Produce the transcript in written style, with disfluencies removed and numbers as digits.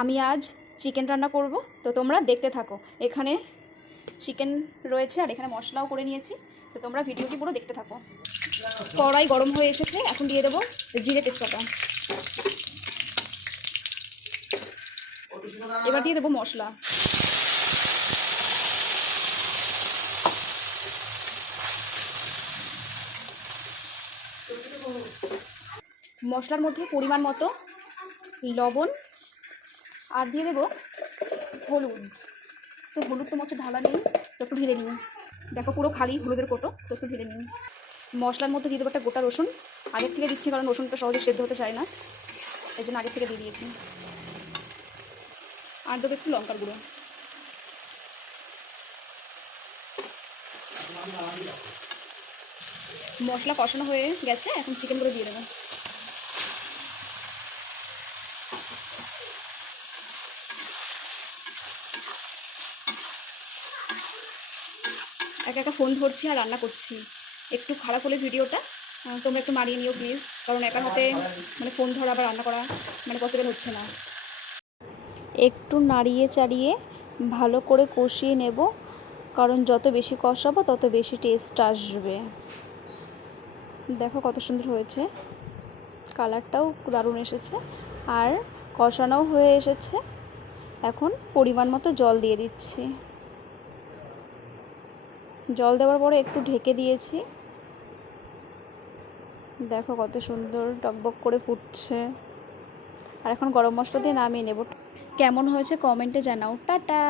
আমি আজ চিকেন রান্না করব, তো তোমরা দেখতে থাকো। এখানে চিকেন রয়েছে আর এখানে মশলাও করে নিয়েছি, তো তোমরা ভিডিওটি পুরো দেখতে থাকো। কড়াই গরম হয়ে এসেছে, এখন দিয়ে দেবো জিরে তেজপাতা। এবার দিয়ে দেবো মশলা। মশলার মধ্যে পরিমাণ মতো লবণ আর দিয়ে দেবো হলুদ। তো হলুদ তো মতো ঢালা নেই, তো একটু ঢেলে নিই। দেখো পুরো খালি হলুদের কোটো, তো একটু ঢেলে নিই। মশলার মধ্যে দিয়ে দেবো একটা গোটা রসুন। আগের থেকে দিচ্ছি কারণ রসুনটা সহজে সেদ্ধ হতে চায় না, এই জন্য আগের থেকে দিয়ে দিয়েছি। আর দেবো একটু লঙ্কার গুঁড়ো। মশলা কষানো হয়ে গেছে, এখন চিকেনগুলো দিয়ে দেবো। একা একা ফোন ধরছি আর রান্না করছি, একটু খারাপ হলে ভিডিওটা তোমরা একটু মারিয়ে নিও প্লিজ, কারণ একার হাতে মানে ফোন ধরা বা রান্না করা মানে পসিবল হচ্ছে না। একটু নাড়িয়ে চাড়িয়ে ভালো করে কষিয়ে নেব, কারণ যত বেশি কষাবো তত বেশি টেস্ট আসবে। দেখো কত সুন্দর হয়েছে, কালারটাও দারুণ এসেছে আর কষানোও হয়ে এসেছে। এখন পরিমাণ মতো জল দিয়ে দিচ্ছি। জল দেওয়ার পরে একটু ঢেকে দিয়েছি। দেখো কত সুন্দর টকবক করে ফুটছে। আর এখন গরম মশলা দিয়ে নামিয়ে নেব। কেমন হয়েছে কমেন্টে জানাও। টাটা।